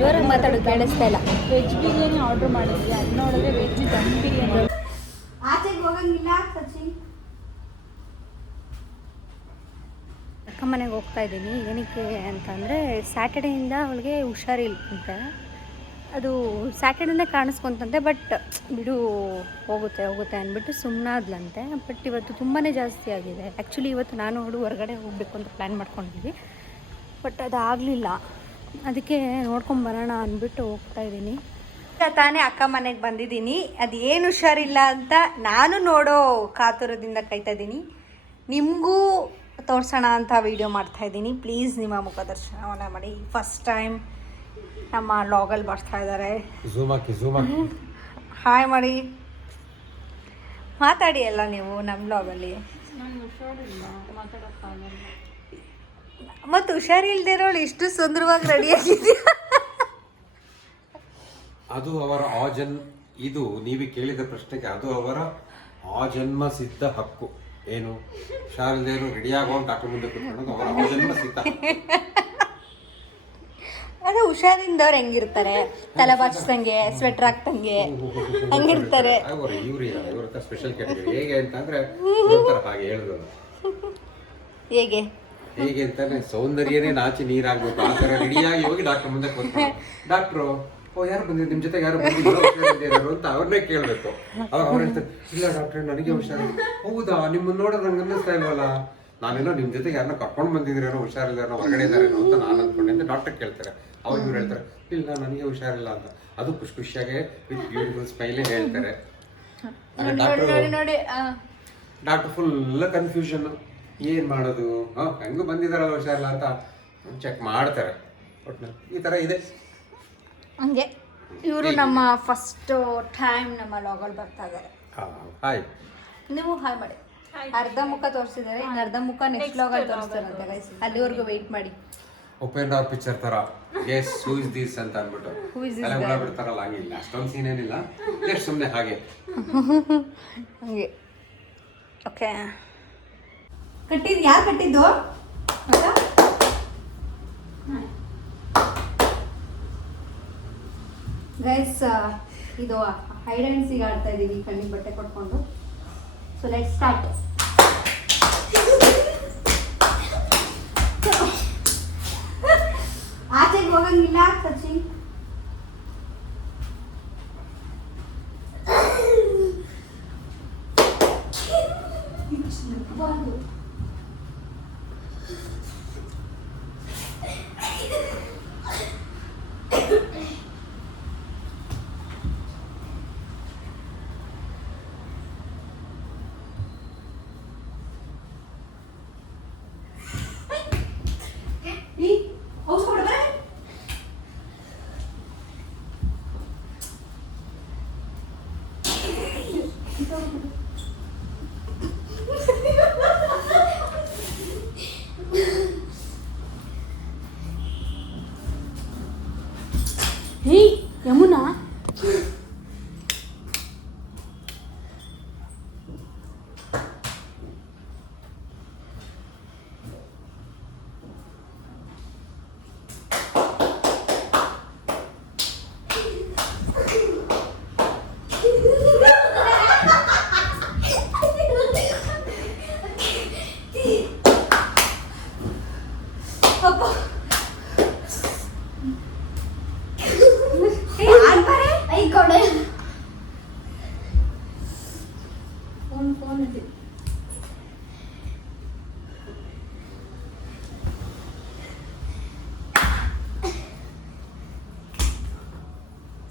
ಜೋರಾಗಿ ಮಾತಾಡು, ಕೇಳಿಸ್ತಾ ಇಲ್ಲ. ವೆಜ್ ಬಿರಿಯಾನಿ ಆರ್ಡರ್ ಮಾಡಿದ್ವಿ, ಅದು ನೋಡಿದ್ರೆ ವೆಜ್ ದಮ್ ಬಿರಿಯಾನಿ. ಆಚೆಗೆ ಹೋಗಂಗಿಲ್ಲ ಸಚಿ. ಅಕ್ಕ ಮನೆಗೆ ಹೋಗ್ತಾ ಇದ್ದೀನಿ. ಏನಕ್ಕೆ ಅಂತಂದರೆ ಸ್ಯಾಟರ್ಡೇಯಿಂದ ಅವಳಿಗೆ ಹುಷಾರಿಲ್ಲಂತೆ. ಅದು ಸ್ಯಾಟರ್ಡೇನೇ ಕಾಣಿಸ್ಕೊಂತಂತೆ. ಬಟ್ ಬಿಡು, ಹೋಗುತ್ತೆ ಅಂದ್ಬಿಟ್ಟು ಸುಮ್ಮನಾದ್ಲಂತೆ. ಬಟ್ ಇವತ್ತು ತುಂಬಾ ಜಾಸ್ತಿ ಆಗಿದೆ. ಆ್ಯಕ್ಚುಲಿ ಇವತ್ತು ನಾನು ಅವಳು ಹೊರಗಡೆ ಹೋಗಬೇಕು ಅಂತ ಪ್ಲ್ಯಾನ್ ಮಾಡ್ಕೊಂಡಿದ್ವಿ. ಬಟ್ ಅದಾಗಲಿಲ್ಲ. ಅದಕ್ಕೆ ನೋಡ್ಕೊಂಬರೋಣ ಅಂದ್ಬಿಟ್ಟು ಹೋಗ್ತಾಯಿದ್ದೀನಿ. ತಾನೇ ಅಕ್ಕ ಮನೆಗೆ ಬಂದಿದ್ದೀನಿ. ಅದು ಏನು ಹುಷಾರಿಲ್ಲ ಅಂತ ನಾನು ನೋಡೋ ಕಾತುರದಿಂದ ಕಾಯ್ತಾ ಇದ್ದೀನಿ. ನಿಮಗೂ ತೋರಿಸೋಣ ಅಂತ ವೀಡಿಯೋ ಮಾಡ್ತಾಯಿದ್ದೀನಿ. ಪ್ಲೀಸ್ ನಿಮ್ಮ ಮುಖದರ್ಶನವನ್ನು ಮಾಡಿ. ಫಸ್ಟ್ ಟೈಮ್ ನಮ್ಮ ಲಾಗಲ್ಲಿ ಬರ್ತಾ ಇದ್ದಾರೆ. ಹಾಯ್ ಮಾಡಿ, ಮಾತಾಡಿ ಎಲ್ಲ ನೀವು ನಮ್ಮ ಲಾಗಲ್ಲಿ. ಮತ್ತು ಹುಷಾರಿಲ್ದಿರೋಳು ಇಷ್ಟು ಸುಂದರವಾಗಿ ರೆಡಿಯಾಗಿದ್ದೀಯ. ಅದು ಅವರ ಇದು ನೀವು ಕೇಳಿದ ಪ್ರಶ್ನೆಗೆ ಅದು ಅವರ ಆಜನ್ಮ ಸಿದ್ಧ ಹಕ್ಕು. ಏನು ಹುಷಾರಿಲ್ದೇನು ರೆಡಿಯಾಗೋ ಡಾಕ್ಟರ್ ಮುಂದೆ ಕೂತ್ಕೊಳ್ಳೋದು ಅವರ ಆಜನ್ಮ ಸಿದ್ಧ. ಅದು ಹುಷಾರಿಂದವ್ರು ಹೆಂಗಿರ್ತಾರೆ, ತಲೆ ಬಾಚಿದಂಗೆ, ಸ್ವೆಟರ್ ಹಾಕ್ತಂಗೆ ಹಂಗಿರ್ತಾರೆ. ಇವ್ರ ಸ್ಪೆಷಲ್ ಕ್ಯಾಟಗರಿ. ಹೇಗೆ ಅಂತಂದ್ರೆ ಹಾಗೆ ಹೇಳಿದ್ರು. ಹೇಗೆ ಅಂತಾನೆ ಸೌಂದರ್ಯನೇ ನಾಚಿ ನೀರಾಗ್ಬೇಕು ಆ ಥರ ರೆಡಿಯಾಗಿ ಹೋಗಿ ಡಾಕ್ಟರ್ ಮುಂದೆ ಕೂತ್ಕೊಂಡು, ಡಾಕ್ಟ್ರು ಯಾರು ಬಂದಿದ್ರು ನಿಮ್ಮ ಜೊತೆಗೆ, ಯಾರು ಬಂದಿದ್ರು ಅಂತ ಅವ್ರನ್ನೇ ಕೇಳಬೇಕು. ಅವಾಗ ಅವ್ರು ಹೇಳ್ತಾರೆ, ಇಲ್ಲ ಡಾಕ್ಟ್ರೆ ನನಗೆ ಹುಷಾರಿಲ್ಲ. ಹೌದಾ, ನಿಮ್ಮನ್ನ ನೋಡೋದು ನಂಗೆ ಅನ್ನಿಸ್ತಾ ಇಲ್ವಲ್ಲ, ನಾನೇನೋ ನಿಮ್ಮ ಜೊತೆಗೆ ಯಾರನ್ನ ಕರ್ಕೊಂಡು ಬಂದಿದ್ರೇನೋ, ಹುಷಾರಿಲ್ಲಾರೋ ಹೊರಗಡೆ ಇದ್ದಾರೇನೋ ಅಂತ ನಾನು ಅಂದ್ಕೊಂಡೆ ಅಂತ ಡಾಕ್ಟರ್ ಕೇಳ್ತಾರೆ. ಅವಾಗ ಇವ್ರು ಹೇಳ್ತಾರೆ, ಇಲ್ಲ ನನಗೆ ಹುಷಾರಿಲ್ಲ ಅಂತ. ಅದು ಖುಷಿಯಾಗೆ ವಿತ್ ಬ್ಯೂಟಿಫುಲ್ ಸ್ಮೈಲೇ ಹೇಳ್ತಾರೆ. ಡಾಕ್ಟರ್ ಫುಲ್ ಕನ್ಫ್ಯೂಷನ್, ಏನ್ ಮಾಡೋದು, ಹೆಂಗೂ ಬಂದಿದಾರಲ್ಲ ಹುಷಾರಿಲ್ಲ ಅಂತ ಚೆಕ್ ಮಾಡ್ತಾರೆ. ಒಟ್ನಲ್ಲಿ ಈ ತರ ಇದೆ. ಹಂಗೆ ಇವರು ನಮ್ಮ ಫಸ್ಟ್ ಟೈಮ್ ನಮ್ಮ ಲಾಗಲ್ಲಿ ಬರ್ತಾ ಇದ್ದಾರೆ. ಹಾಯ್, ನೀವು ಹಾಯ್ ಮಾಡಿ. ಅರ್ಧ ಮುಖ ತೋರಿಸಿದ್ದಾರೆ, ಇನ್ನು ಅರ್ಧ ಮುಖ ನೆಕ್ಸ್ಟ್ ಲಾಗಲ್ಲಿ ತೋರಿಸ್ತಾರಂತೆ ಗೈಸ್. ಅಲ್ಲಿವರೆಗೂ ವೆಯ್ಟ್ ಮಾಡಿ. ಓಪನ್ ಆರ್ ಪಿಕ್ಚರ್ ತರ ಗೆಸ್ ಹೂ ಇಸ್ ದಿಸ್ ಅಂತ ಅಂದ್ಬಿಟ್ಟು ಎಲ್ಲ ಬಿಡ್ತಾರಲ್ಲ, ಹಂಗಿಲ್ಲ, ಅಷ್ಟೊಂದು ಸೀನ್ ಏನಿಲ್ಲ, ಜಸ್ಟ್ ಸುಮ್ಮನೆ ಹಾಗೆ ಹಂಗೆ. ಓಕೆ, ಯಾರು ಕಟ್ಟಿದ್ದು? ಗೈಸ್, ಇದು ಹೈಡ್ ಆ್ಯಂಡ್ ಸೀಕ್ ಆಡ್ತಾ ಇದ್ದೀವಿ ಕಣ್ಣಿಗೆ ಬಟ್ಟೆ ಕೊಟ್ಕೊಂಡು. So let's start. ಆಚೆಗೆ ಹೋಗಂಗಿಲ್ಲ ಸಚಿ. ಯಮುನಾ,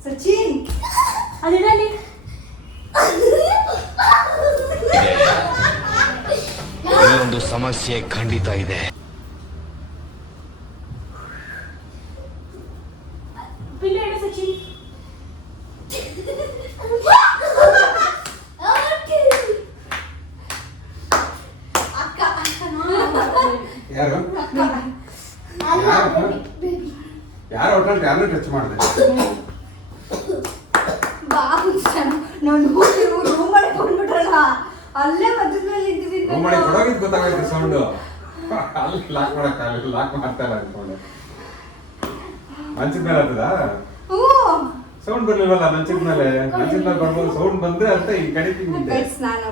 ಸಚಿನ್ ಅದೇನಲ್ಲಿ ಇಲ್ಲೊಂದು ಸಮಸ್ಯೆ ಖಂಡಿತ ಇದೆ. ಸಚಿನ್ ಯಾರು ಯಾರು ಒಟ್ಟಲ್ಲಿ ಯಾರು ಟಚ್ ಮಾಡಿದೆ? ಅಲ್ಲೇ ಮಧ್ಯದಲ್ಲಿ ಇದ್ದೀವಿ. ಗೊತ್ತಾಗೈತೆ ಸೌಂಡ್. ಅಲ್ಲಿ ಲಾಕ್ ಮಾಡ್ತಾ ಇಲ್ಲ ಅನ್ಕೊಂಡು ಮಂಚದ ಮೇಲೆ ಆಗ್ತದಾ ಸೌಂಡ್ ಬರ್ಲಿಲ್ವಲ್ಲ ಮಂಚದ ಮೇಲೆ ಬರ್ಬೋದು ಸೌಂಡ್ ಬಂದ್ರೆ ಅಂತ ಈ ಕಡಿತೀನಿ ಗೈಸ್ ನಾನು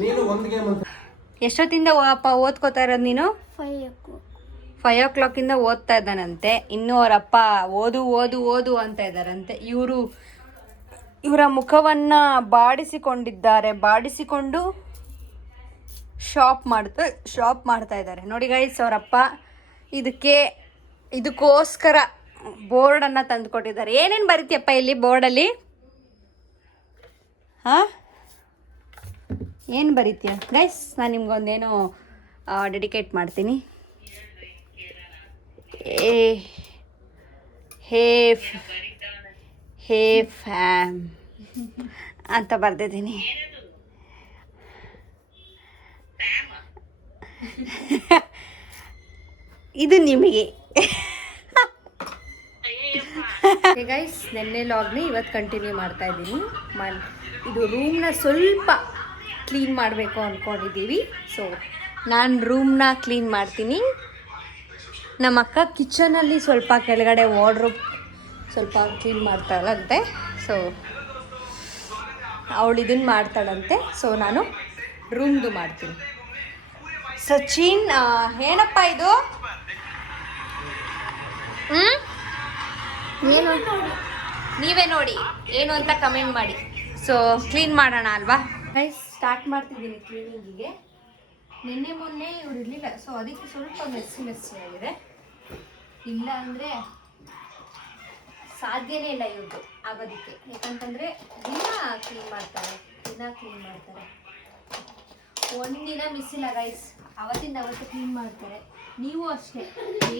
ನೀನು ಒಂದು ಗೇಮ್ ಅಂತ ಎಷ್ಟೊತ್ತಿಂದ ಅಪ್ಪ ಓದ್ಕೋತಾ ಇರೋದು ನೀನು? 5 o'clock ಓದ್ತಾ ಇದ್ದಾನಂತೆ. ಇನ್ನೂ ಅವರಪ್ಪ ಓದು ಓದು ಓದು ಅಂತ ಇದ್ದಾರಂತೆ. ಇವರ ಮುಖವನ್ನ ಬಾಡಿಸಿಕೊಂಡು ಶಾಪ್ ಮಾಡ್ತಾ ಇದ್ದಾರೆ ನೋಡಿ ಗೈಸ್. ಅವರಪ್ಪ ಇದಕ್ಕೋಸ್ಕರ ಬೋರ್ಡನ್ನು ತಂದು ಕೊಟ್ಟಿದ್ದಾರೆ. ಏನೇನು ಬರೀತಿಯಪ್ಪ ಇಲ್ಲಿ ಬೋರ್ಡಲ್ಲಿ? ಏನು ಬರೀತೀಯ ಗೈಸ್? ನಾನು ನಿಮ್ಗೊಂದೇನೋ ಡೆಡಿಕೇಟ್ ಮಾಡ್ತೀನಿ. ಹೇ ಫ್ಯಾಮ್ ಅಂತ ಬರ್ದಿದ್ದೀನಿ. ಇದು ನಿಮಗೆ ಗೈಸ್. ನೆನ್ನೆ ಲಾಗ್ನ ಇವತ್ತು ಕಂಟಿನ್ಯೂ ಮಾಡ್ತಾ ಇದ್ದೀನಿ. ಇದು ರೂಮ್ನ ಸ್ವಲ್ಪ ಕ್ಲೀನ್ ಮಾಡಬೇಕು ಅಂದ್ಕೊಂಡಿದ್ದೀವಿ. ಸೊ ನಾನು ರೂಮ್ನ ಕ್ಲೀನ್ ಮಾಡ್ತೀನಿ. ನಮ್ಮ ಅಕ್ಕ ಕಿಚನಲ್ಲಿ ಸ್ವಲ್ಪ ಕೆಳಗಡೆ ವಾರ್ಡ್ರೋಬ್ ಸ್ವಲ್ಪ ಕ್ಲೀನ್ ಮಾಡ್ತಾಳಂತೆ. ಸೊ ಅವಳು ಇದನ್ನು ಮಾಡ್ತಾಳಂತೆ. ಸೊ ನಾನು ರೂಮ್ದು ಮಾಡ್ತೀನಿ. ಸಚಿನ್ ಏನಪ್ಪ ಇದು? ಏನು ನೀವೇ ನೋಡಿ ಏನು ಅಂತ ಕಮೆಂಟ್ ಮಾಡಿ. ಸೊ ಕ್ಲೀನ್ ಮಾಡೋಣ ಅಲ್ವಾ ಗೈಸ್? ಸ್ಟಾರ್ಟ್ ಮಾಡ್ತಿದ್ದೀನಿ ಕ್ಲೀನಿಂಗಿಗೆ. ನಿನ್ನೆ ಮೊನ್ನೆ ಇವ್ರು ಇರಲಿಲ್ಲ, ಸೊ ಅದಕ್ಕೆ ಸ್ವಲ್ಪ ಮೆಸ್ಸಿ ಆಗಿದೆ. ಇಲ್ಲ ಅಂದರೆ ಸಾಧ್ಯನೇ ಇಲ್ಲ ಇವ್ರದ್ದು ಆಗೋದಕ್ಕೆ. ಯಾಕಂತಂದರೆ ದಿನ ಕ್ಲೀನ್ ಮಾಡ್ತಾರೆ. ಒಂದಿನ ಮಿಸ್ ಇಲ್ಲ ಗೈಸ್. ಅವತ್ತು ಕ್ಲೀನ್ ಮಾಡ್ತಾರೆ. ನೀವು ಅಷ್ಟೇ,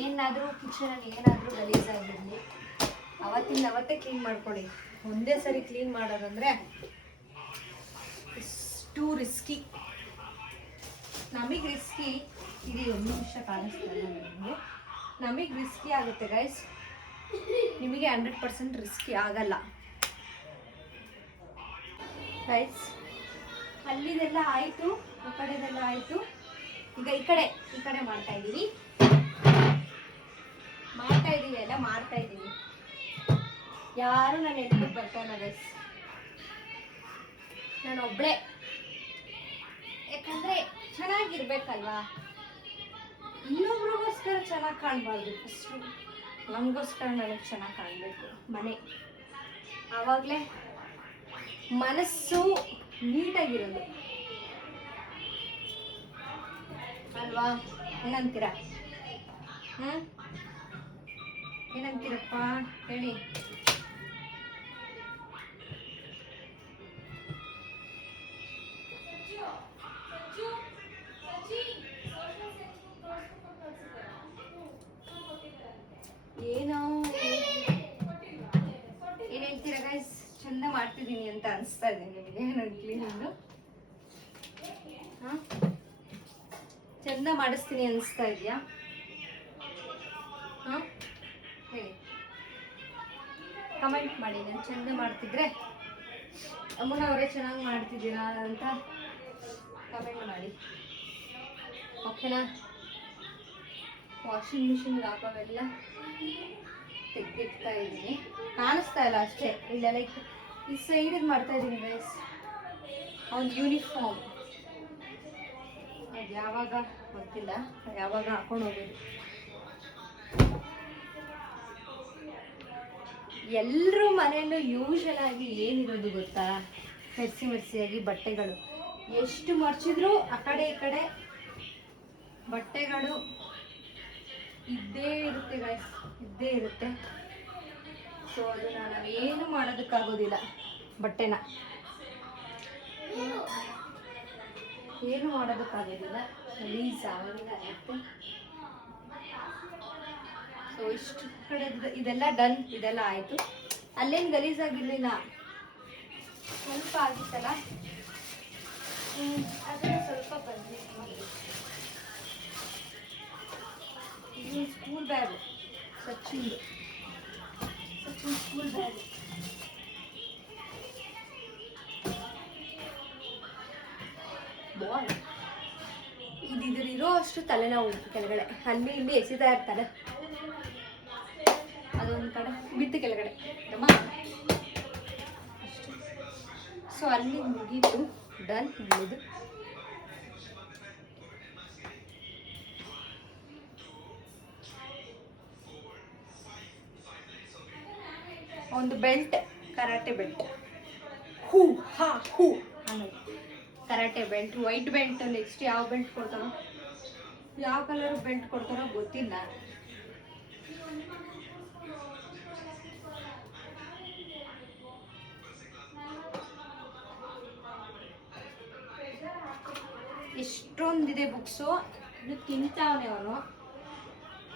ಏನಾದರೂ ಕಿಚನಲ್ಲಿ ಏನಾದರೂ ಗಲೀಜಾಗಿರಲಿ ಅವತ್ತೇ ಕ್ಲೀನ್ ಮಾಡ್ಕೊಳ್ಳಿ. ಒಂದೇ ಸರಿ ಕ್ಲೀನ್ ಮಾಡೋದಂದರೆ ಟೂ ರಿಸ್ಕಿ. ನಮಗೆ ರಿಸ್ಕಿ ಇದು. ಒಂದು ನಿಮಿಷ ಕಾಣಿಸ್ತಾರೆ ನಿಮಗೆ. ನಮಗೆ ರಿಸ್ಕಿ ಆಗುತ್ತೆ ಗೈಸ್. ನಿಮಗೆ 100% ರಿಸ್ಕಿ ಆಗಲ್ಲ ಗೈಸ್. ಅಲ್ಲಿದೆಲ್ಲ ಆಯಿತು, ಆ ಕಡೆದೆಲ್ಲ ಆಯಿತು. ಈಗ ಈ ಕಡೆ ಮಾಡ್ತಾ ಇದ್ದೀವಿ ಯಾರು ನಾನು ಹೆಲ್ಪಿಗೆ ಬರ್ತಾನೆ ಗೈಸ್. ನಾನು ಒಬ್ಬಳೇ, ಯಾಕಂದರೆ ಚೆನ್ನಾಗಿರ್ಬೇಕಲ್ವಾ. ಇನ್ನೊಬ್ರಿಗೋಸ್ಕರ ಚೆನ್ನಾಗಿ ಕಾಣಬಾರ್ದು. ಫಸ್ಟು ನಮಗೋಸ್ಕರ ನನಗೆ ಚೆನ್ನಾಗಿ ಕಾಣಬೇಕು ಮನೆ. ಆವಾಗಲೇ ಮನಸ್ಸು ನೀಟಾಗಿರೋದು ಅಲ್ವಾ? ಏನಂತೀರಾ? ಏನಂತೀರಪ್ಪ ಹೇಳಿ. ಏನು ಹೇಳ್ತೀರಾ ಗೈಸ್? ಚಂದ ಮಾಡ್ತಿದ್ದೀನಿ ಅಂತ ಅನಿಸ್ತಾ ಇದೆ ನಿಮಗೆ ನನ್ನ ಕ್ಲೀನಿಂಗು? ಚಂದ ಮಾಡಿಸ್ತೀನಿ ಅನಿಸ್ತಾ ಇದೆಯಾ? ಹೇಳಿ, ಕಮೆಂಟ್ ಮಾಡಿ. ನಾನು ಚಂದ ಮಾಡ್ತಿದ್ರೆ ಅಮ್ಮನವರೇ ಚೆನ್ನಾಗಿ ಮಾಡ್ತಿದ್ದೀರಾ ಅಂತ ಕಮೆಂಟ್ ಮಾಡಿ, ಓಕೆನಾ? ವಾಷಿಂಗ್ ಮಿಷಿನ್ಗೆ ಹಾಕೋವೆಲ್ಲ ತೆಗೆದಿಡ್ತಾ ಇದ್ದೀನಿ. ಕಾಣಿಸ್ತಾ ಇಲ್ಲ ಅಷ್ಟೇ. ಇಲ್ಲೆಲ್ಲ ಈ ಸೈಡಿಗೆ ಮಾಡ್ತಾ ಇದ್ದೀನಿ ಗೈಸ್. ಅವ್ನು ಯೂನಿಫಾರ್ಮ್ ಅದು ಯಾವಾಗ ಗೊತ್ತಿಲ್ಲ, ಯಾವಾಗ ಹಾಕೊಂಡು ಹೋಗೋದು. ಎಲ್ಲರೂ ಮನೆಯಲ್ಲೂ ಯೂಶಲ್ ಆಗಿ ಏನಿರೋದು ಗೊತ್ತಾ? ಮೆರ್ಸಿಯಾಗಿ ಬಟ್ಟೆಗಳು ಎಷ್ಟು ಮರ್ಚಿದ್ರು ಆ ಕಡೆ ಈ ಕಡೆ ಬಟ್ಟೆಗಳು ಇದ್ದೇ ಇರುತ್ತೆ ಗೈಸ್, ಇದ್ದೇ ಇರುತ್ತೆ. ಸೊ ಅದನ್ನು ನಾವೇನು ಮಾಡೋದಕ್ಕಾಗೋದಿಲ್ಲ. ಬಟ್ಟೆನ ಏನು ಮಾಡೋದಕ್ಕಾಗೋದಿಲ್ಲ, ಗಲೀಜ್ ಆಗೋದಿಲ್ಲ ಇರುತ್ತೆ. ಸೊ ಇಷ್ಟು ಕಡೆ ಇದೆಲ್ಲ ಡನ್, ಇದೆಲ್ಲ ಆಯಿತು. ಅಲ್ಲೇನು ಗಲೀಜಾಗಿರಲಿಲ್ಲ, ಸ್ವಲ್ಪ ಆಗಿತ್ತಲ್ಲ, ಅದನ್ನು ಸ್ವಲ್ಪ ಬಂದಿದೆ. ಇದು school bag, Sachin school bag. ಬಾಯ್ ಇದಿರೋ ಅಷ್ಟು ತಲೆನೋವು ಕೆಳಗಡೆ ಅಲ್ಲಿ ಇಲ್ಲಿ ಎಸಿತಾ ಇರ್ತಾರೆ. ಅದೊಂದು ಕಡೆ ಬಿತ್ತು ಕೆಳಗಡೆ ಅಮ್ಮ. ಸೊ ಅಲ್ಲಿ ಮುಗೀತು, ಡನ್. ಮುಗಿದು ಒಂದು ಬೆಲ್ಟ್, ಕರಾಟೆ ಬೆಲ್ಟ್, ಹೂ ಹಾ ಹೂ ಆಮೇಲೆ karate belt, white belt. Next ಯಾವ ಬೆಲ್ಟ್ ಕೊಡ್ತಾರೋ, ಯಾವ ಕಲರ್ ಬೆಲ್ಟ್ ಕೊಡ್ತಾರೋ ಗೊತ್ತಿಲ್ಲ. ಎಷ್ಟೊಂದಿದೆ ಬುಕ್ಸು. ಇನ್ನು ತಿಂತಾವನೆ ಅವನು,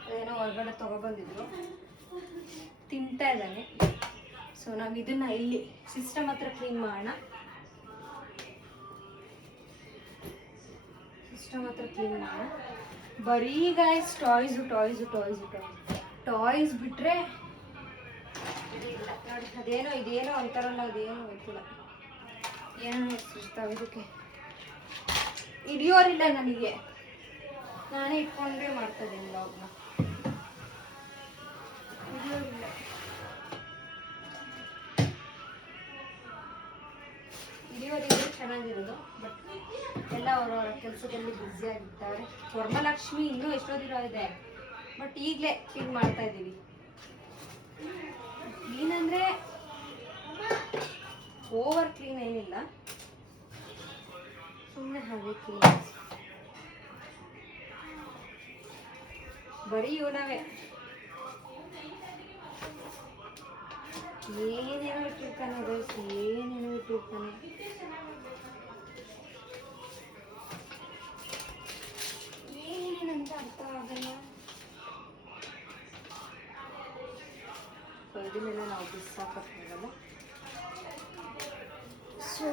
ಅದೇನೋ ಹೊರಗಡೆ ತಗೊಬಂದಿದ್ರು, ತಿಂತಾ ಇದ್ದಾನೆ. ಸೊ ನಾವು ಇದನ್ನ ಇಲ್ಲಿ ಸಿಸ್ಟಮ್ ಹತ್ರ ಕ್ಲೀನ್ ಮಾಡೋಣ. ಸಿಸ್ಟಮ್ ಹತ್ರ ಕ್ಲೀನ್ ಮಾಡೋಣ. ಬರೀ ಗೈಸ್ ಟಾಯ್ಸ್ ಬಿಟ್ರೆ ಇಲ್ಲ ನೋಡಿ. ಅದೇನೋ ಇದೇನೋ ಅಂತಾರಲ್ಲ, ಅದೇನೋ ಗೊತ್ತಿಲ್ಲ, ಏನೋ ಇರ್ತಾವೆ ಇದಕ್ಕೆ. ಹಿಡಿಯೋರಿಲ್ಲ ನನಗೆ, ನಾನೇ ಇಟ್ಕೊಂಡ್ರೆ ಮಾಡ್ತಾ ಇದ್ದೀನಿ ಬ್ಲಾಗ್ನ. ಹಿಡಿಯೋರಿಲ್ಲ. ಹಿಡಿಯೋರಿಗೆ ಚೆನ್ನಾಗಿರೋದು, ಬಟ್ ಎಲ್ಲ ಅವರವರ ಕೆಲಸದಲ್ಲಿ ಬ್ಯುಸಿ ಆಗಿರ್ತಾರೆ. ವರಮಹಾಲಕ್ಷ್ಮಿ ಇನ್ನೂ ಎಷ್ಟೋ ದಿನ ಇದೆ, ಬಟ್ ಈಗಲೇ ಕ್ಲೀನ್ ಮಾಡ್ತಾ ಇದ್ದೀವಿ. ಕ್ಲೀನ್ ಅಂದರೆ ಓವರ್ ಕ್ಲೀನ್ ಏನಿಲ್ಲ, ಸುಮ್ಮನೆ ಹಾಗೆ ಕ್ಲೀನ್. ಬರೀ ಇವನವೇ ಏನೇನೋ ಇಟ್ಟಿರ್ತಾನೆ, ಏನೇನೋ ಇಟ್ಟಿರ್ತಾನೆ. ಏನೇನಂತ ಅರ್ಥ ಆಗಲ್ಲ. ಸೊ ಇದನ್ನೆಲ್ಲ ನಾವು ಬಿಸಾಕಕ್ಕಾಗಲ್ಲ. ಸೊ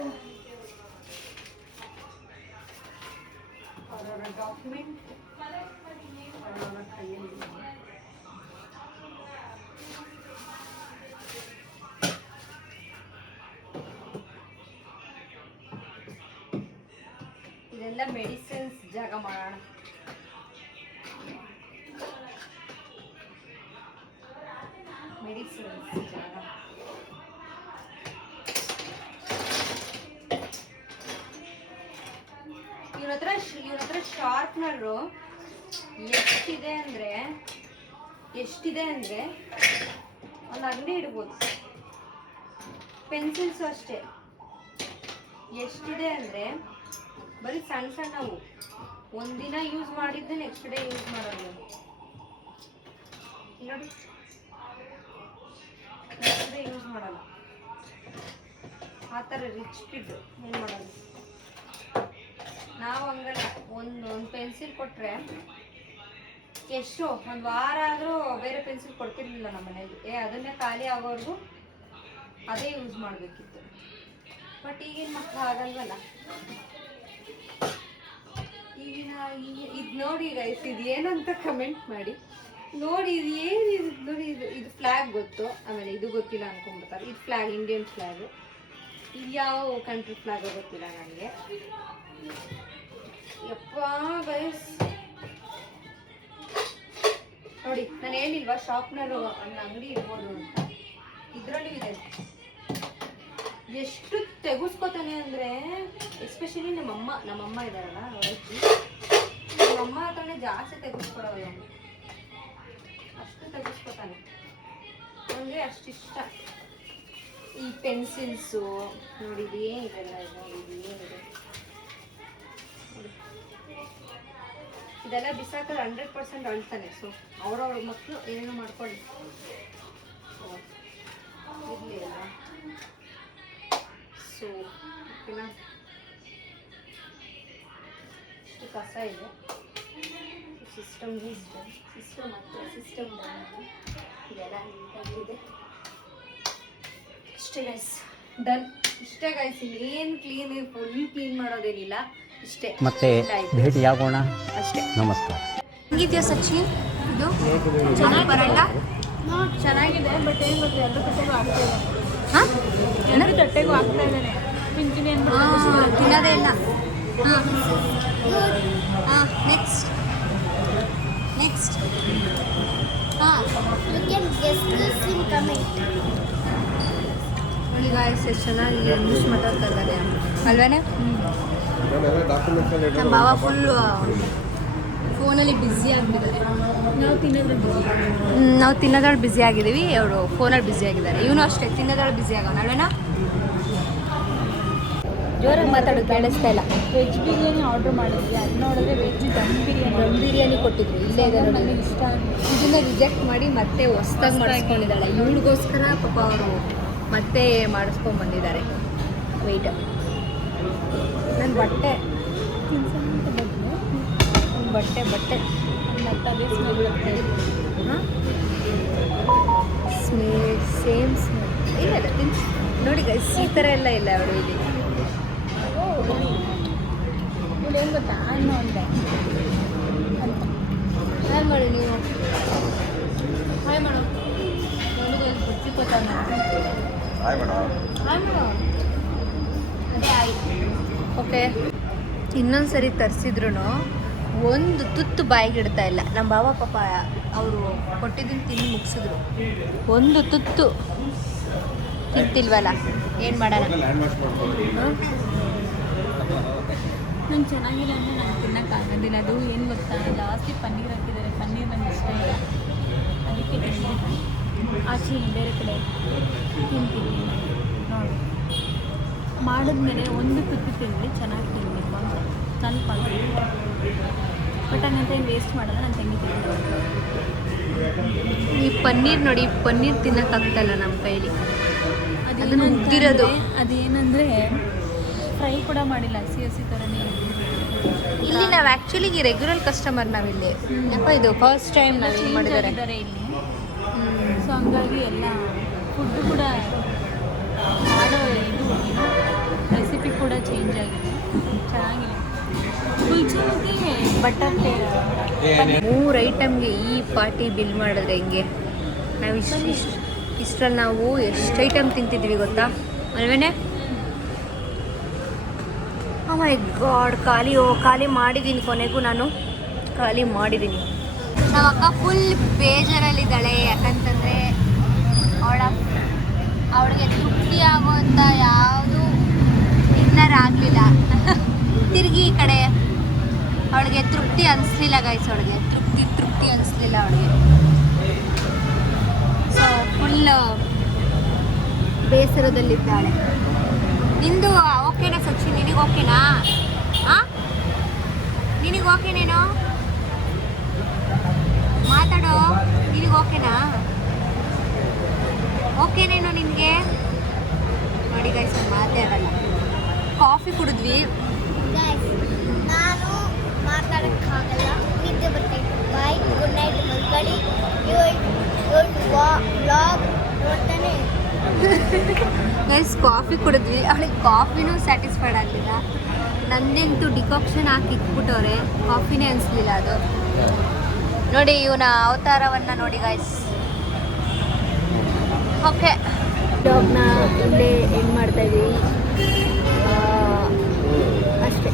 ಅವರವರ ಡಾಕ್ಯುಮೆಂಟ್ ಅವರವರ ಕೈಯಲ್ಲಿ. ಇದೆಲ್ಲ ಮೆಡಿಸಿನ್ಸ್ ಜಾಗ ಮಾಡೋಣ. ಮೆಡಿಸಿನ್ಸ್ ಜಾಗ ಇವ್ರ ಹತ್ರ ಶಾರ್ಪ್ನರು ಎಷ್ಟಿದೆ ಅಂದ್ರೆ ಒಂದು ಅಂಗಡಿ ಇಡ್ಬೋದು. ಪೆನ್ಸಿಲ್ಸು ಅಷ್ಟೇ, ಎಷ್ಟಿದೆ ಅಂದರೆ ಬರೀ ಸಣ್ಣ ಸಣ್ಣವು. ಒಂದಿನ ಯೂಸ್ ಮಾಡಿದ್ದೆ ನೆಕ್ಸ್ಟ್ ಡೇ ಯೂಸ್ ಮಾಡೋದು ನೋಡಿ, ನೆಕ್ಸ್ಟ್ ಡೇ ಯೂಸ್ ಮಾಡಲ್ಲ. ಆ ಥರ ರಿಚ್ ಕಿಡ್ ಏನು ಮಾಡೋದು. ನಾವು ಹಂಗಲ್ಲ, ಒಂದು ಪೆನ್ಸಿಲ್ ಕೊಟ್ಟರೆ ಎಷ್ಟು ಒಂದು ವಾರ ಆದರೂ ಬೇರೆ ಪೆನ್ಸಿಲ್ ಕೊಡ್ತಿರ್ಲಿಲ್ಲ ನಮ್ಮ ಮನೇಲಿ. ಅದನ್ನೇ ಖಾಲಿ ಆಗೋವರೆಗೂ ಅದೇ ಯೂಸ್ ಮಾಡಬೇಕಿತ್ತು. ಬಟ್ ಈಗಿನ ಮಕ್ಕಳು ಆಗಲ್ವಲ್ಲ. ಇದು ನೋಡಿ ಗೈಸ್, ಇದು ಏನು ಅಂತ ಕಮೆಂಟ್ ಮಾಡಿ. ನೋಡಿ ಇದು ಏನಿದು ನೋಡಿ, ಇದು ಫ್ಲ್ಯಾಗ್ ಗೊತ್ತು, ಆಮೇಲೆ ಇದು ಗೊತ್ತಿಲ್ಲ ಅನ್ಕೊಂಡ್ಬಿಡ್ತಾರೆ. ಇದು ಫ್ಲ್ಯಾಗ್, ಇಂಡಿಯನ್ ಫ್ಲ್ಯಾಗು. ಇದು ಯಾವ ಕಂಟ್ರಿ ಫ್ಲ್ಯಾಗ್ ಗೊತ್ತಿಲ್ಲ ನನಗೆ. ಯಪ್ಪ ಗೈಸ್ ನೋಡಿ, ನಾನು ಹೇಳಿಲ್ವಾ ಶಾಪ್ನರು ಒಂದು ಅಂಗಡಿ ಇರ್ಬೋದು ಅಂತ. ಇದರಲ್ಲೂ ಇದೆ. ಎಷ್ಟು ತೆಗೆಸ್ಕೋತಾನೆ ಅಂದರೆ, ಎಸ್ಪೆಷಲಿ ನಮ್ಮಮ್ಮ ಇದ್ದಾರಲ್ಲ ಅವರಜ್ಜಿ, ನಮ್ಮಮ್ಮ ಹತ್ರನೇ ಜಾಸ್ತಿ ತೆಗೆಸ್ಕೊಡೋದು. ಅಷ್ಟು ತೆಗೆಸ್ಕೋತಾನೆ ಅಂದರೆ ಅಷ್ಟಿಷ್ಟ. ಈ ಪೆನ್ಸಿಲ್ಸು ನೋಡಿದ್ದು ಏನಿದೆಲ್ಲ, ನೋಡಿದ್ದು ಏನಿದೆ ಇದೆಲ್ಲ ಬಿಸಾಕಲ್ಲಿ 100% ಅಳ್ತಾನೆ. ಸೊ ಅವ್ರವ್ರ ಮಕ್ಕಳು ಏನೇನು ಮಾಡ್ಕೊಳ್ಳಿ, ಇರಲಿ ಅಲ್ಲ. ಸೊ ಓಕೆನಾ, ಇಷ್ಟು ಕಸ ಇದೆ. ಸಿಸ್ಟಮ್ ಇದೆಲ್ಲ ನೀಟಾಗಿದೆ. ಇಷ್ಟೇ ಗೈಸ್, ಡನ್. ಇಷ್ಟೇ ಗೈಸ್, ಏನು ಫುಲ್ ಕ್ಲೀನ್ ಮಾಡೋದೇನಿಲ್ಲ, ಇಷ್ಟೇ. ಮತ್ತೆ ಭೇಟಿಯಾಗೋಣ ಅಷ್ಟೇ. ನಮಸ್ಕಾರ. ಹೇಗಿದೆಯಾ ಸಚಿನ್? ಇದು ಚೆನ್ನಾಗಿ ಬರಲ್ಲ, ಚೆನ್ನಾಗಿದೆ. ಬಟ್ ಏನು ಗೊತ್ತಿಲ್ಲ, ಎಲ್ಲರೂ ತಟ್ಟೆಗೂ ಆಗ್ತಾ ಇದೆ. ಹಾಂ, ಎಲ್ಲರೂ ತಟ್ಟೆಗೂ ಆಗ್ತಾ ಇದ್ದಾನೆ. ಪಿಂಚಿನಿ ತಿನ್ನೋದೇ ಇಲ್ಲ. ನೆಕ್ಸ್ಟ್ ಹಾಂ You can guess this in comment. ನೋಡಿ ಗಾಯ್ಸ್ ಎಷ್ಟು ಚೆನ್ನಾಗಿ ಇಂಗ್ಲೀಷ್ ಮಾತಾಡ್ತಾ ಇದ್ದಾರೆ ಅಲ್ವೇನೆ. ನಮ್ಮ ಬಾವ ಫುಲ್ಲು ಫೋನಲ್ಲಿ ಬ್ಯುಸಿ ಆಗಿಬಿಟ್ಟಿದ್ದಾರೆ. ನಾವು ತಿನ್ನೋದ್ರಲ್ಲಿ ಬ್ಯುಸಿ ಆಗಿದ್ದೀವಿ, ಅವರು ಫೋನಲ್ಲಿ ಬ್ಯುಸಿ ಆಗಿದ್ದಾರೆ. ಇವನು ಅಷ್ಟೇ ತಿನ್ನೋದ್ರಲ್ಲಿ ಬ್ಯುಸಿ ಆಗೋಣ ಅಲ್ವೇನಾ. ಜೋರಾಗಿ ಮಾತಾಡೋದು ಕೇಳಿಸ್ತಾ ಇಲ್ಲ. ವೆಜ್ ಬಿರಿಯಾನಿ ಆರ್ಡ್ರ್ ಮಾಡಿದ್ವಿ, ಅದು ನೋಡಿದ್ರೆ ವೆಜ್ ದಮ್ ಬಿರಿಯಾನಿ ಕೊಟ್ಟಿದ್ರು ಇಲ್ಲೇ ಇದೆ ನೋಡಿ. ನನಗೆ ಇಷ್ಟ ಆಗಿದೆ. ಇದನ್ನ ರಿಜೆಕ್ಟ್ ಮಾಡಿ ಮತ್ತೆ ಹೊಸ್ದಾಗಿ ಮಾಡಿಸ್ಕೊಂಡಿದ್ದಾಳೆ. ಇವಳಿಗೋಸ್ಕರ ಪಾಪ ಅವರು ಮತ್ತೆ ಮಾಡಿಸ್ಕೊಂಡ್ಬಂದಿದ್ದಾರೆ. ವೆಯ್ಟ್ ನನ್ನ ಬಟ್ಟೆ ತಿನ್ಸಂತ ಬಂದು ಬಟ್ಟೆ ಮತ್ತು ಅದೇ ಸ್ಮೆಲ್ ಬರುತ್ತೆ. ಹಾಂ ಸೇಮ್ ಸ್ಮೆಲ್ ಇಲ್ಲ ಇಲ್ಲ ತಿನ್ಸಿ ನೋಡಿ ಗೈಸ್, ಈ ಥರ ಎಲ್ಲ ಇಲ್ಲ ಅವರು ಇಲ್ಲಿ. ಇವಳು ಏನು ಗೊತ್ತಾ ಅನ್ನೋ ಅಂದೆ ಅಂತ. ಹಾಯ್ ಮಾಡಿ ನೀವು, ಹಾಯ್ ಮಾಡೋ ನೋಡಿ ಬುಚ್ಚಿ ಕೊತ್ತಾನ. ಹಾಯ್ ಮಾಡೋ ಅದೇ ಆಯ್ತು. ಓಕೆ, ಇನ್ನೊಂದು ಸರಿ ತರಿಸಿದ್ರು ಒಂದು ತುತ್ತು ಬಾಯಿಗೆ ಇಡ್ತಾ ಇಲ್ಲ. ನಮ್ಮ ಬಾವ ಪಾಪ ಅವರು ಕೊಟ್ಟಿದ್ದನ್ನು ತಿಂದು ಮುಗಿಸಿದ್ರು, ಒಂದು ತುತ್ತು ತಿಂತಿಲ್ವಲ್ಲ, ಏನು ಮಾಡೋಣ. ನಂಗೆ ಚೆನ್ನಾಗಿಲ್ಲ ಅಂದರೆ ನಂಗೆ ತಿನ್ನೋಕ್ಕಾಗೋದಿಲ್ಲ. ಅದು ಏನು ಗೊತ್ತಾ, ಜಾಸ್ತಿ ಪನ್ನೀರ್ ಹಾಕಿದ್ದಾರೆ. ಪನ್ನೀರ್ ನಂಗೆ ಇಷ್ಟ ಇಲ್ಲ, ಅದಕ್ಕೆ ತಿಂತೀನಿ. ಆಚೆ ಬೇರೆ ಕಡೆ ತಿಂತೀನಿ ನೋಡಿ. ಮಾಡಿದ್ಮೇಲೆ ಒಂದು ತುತ್ತು ತಿಂದರೆ ಚೆನ್ನಾಗಿ ತಿನ್ನಬೇಕು ಅಂತ ನನ್ನ ಕಾನ್ಸೆಪ್ಟ್. ಬಟ್ ಹಂಗಂತ ಏನು ವೇಸ್ಟ್ ಮಾಡಲ್ಲ, ನಾನು ತಂಗಿ ತಿಂತೀನಿ. ಈ ಪನ್ನೀರ್ ನೋಡಿ, ಪನ್ನೀರ್ ತಿನ್ನೋಕ್ಕಾಗ್ತಾಯಿಲ್ಲ ನಮ್ಮ ಕೈಲಿ. ಅದನ್ನು ಉದ್ದಿರೋದು. ಅದೇನಂದರೆ ಫ್ರೈ ಕೂಡ ಮಾಡಿಲ್ಲ, ಹಸಿ ಹಸಿ ಥರನೇ. ಇಲ್ಲಿ ನಾವು ಆ್ಯಕ್ಚುಲಿ ರೆಗ್ಯುಲರ್ ಕಸ್ಟಮರ್ ನಾವಿಲ್ಲಿ. ಯಾಕೋ ಇದು ಫಸ್ಟ್ ಟೈಮ್ ನಾವು ಏನು ಮಾಡಿದ್ದಾರೆ. ಇಲ್ಲಿ ಸೊ ಹಂಗಾಗಿ ಎಲ್ಲ ಫುಡ್ ಕೂಡ ಮಾಡೋ ಇದು ರೆಸಿಪಿ ಕೂಡ ಚೇಂಜ್ ಆಗಿದೆ, ಚೆನ್ನಾಗಿಲ್ಲ. ಕುಲ್ಚೆಗೆ ಬಟರ್ 3 ಐಟಮ್ಗೆ ಈ ಪಾರ್ಟಿ ಬಿಲ್ ಮಾಡಿದ್ರೆ ಹಿಂಗೆ ನಾವು ಇಷ್ಟರಲ್ಲಿ ನಾವು ಎಷ್ಟು ಐಟಮ್ ತಿಂತಿದ್ವಿ ಗೊತ್ತಾ ಅಲ್ವೇನೆ. ಓ ಮೈ ಗಾಡ್, ಖಾಲಿ ಮಾಡಿದ್ದೀನಿ. ಕೊನೆಗೂ ನಾನು ಖಾಲಿ ಮಾಡಿದ್ದೀನಿ. ನಮ್ಮ ಅಕ್ಕ ಫುಲ್ ಬೇಜಾರಲ್ಲಿದ್ದಾಳೆ. ಯಾಕಂತಂದರೆ ಅವಳಿಗೆ ತೃಪ್ತಿ ಆಗುವಂಥ ಯಾವುದು ಡಿನ್ನರ್ ಆಗಲಿಲ್ಲ. ತಿರುಗಿ ಈ ಕಡೆ ಅವಳಿಗೆ ತೃಪ್ತಿ ಅನಿಸ್ಲಿಲ್ಲ ಗೈಸ್. ಅವಳಿಗೆ ತೃಪ್ತಿ ಅನಿಸ್ಲಿಲ್ಲ ಅವಳಿಗೆ. ಸೊ ಫುಲ್ ಬೇಸರದಲ್ಲಿದ್ದಾಳೆ. ನಿಂದು ಓಕೆನಾ ಸಚ್ಚಿ? ನಿನಗೆ ಓಕೆನಾ? ಹಾಂ, ನಿನಗೆ ಓಕೆನೇನೋ? ಮಾತಾಡೋ, ನಿನಗೆ ಓಕೆನಾ? ಓಕೆನೇನೋ ನಿನಗೆ? ನೋಡಿ ಗೈಸ್, ಮಾತೇ ಆಗಲ್ಲ. ಕಾಫಿ ಕುಡಿದ್ವಿ. Guys, ನಾನು ಮಾತಾಡೋಕ್ಕಾಗಲ್ಲ, ನಿದ್ದೆ ಬರ್ತೈತೆ. ಬಾಯ್, ಗುಡ್ ನೈಟ್ ಮಲ್ಕೊಳ್ಳಿ. ವ್ಲಾಗ್ ನೋಡ್ತಾನೆ. ಗೈಸ್ ಕಾಫಿ ಕುಡಿದ್ವಿ. ಅವಳಿಗೆ ಕಾಫಿನೂ ಸ್ಯಾಟಿಸ್ಫೈಡ್ ಆಗಲಿಲ್ಲ. ನಂದಂತೂ ಡಿಕಾಕ್ಷನ್ ಹಾಕಿ ಇಟ್ಬಿಟ್ಟವ್ರೆ, ಕಾಫಿನೇ ಅನಿಸ್ಲಿಲ್ಲ ಅದು. ನೋಡಿ ಇವನ ಅವತಾರವನ್ನು ನೋಡಿ ಗೈಸ್. ಓಕೆ, ಡಾಗ್ನ ಇಲ್ಲೇ ಏನು ಮಾಡ್ತಾಯಿದ್ದೀವಿ ಅಷ್ಟೇ.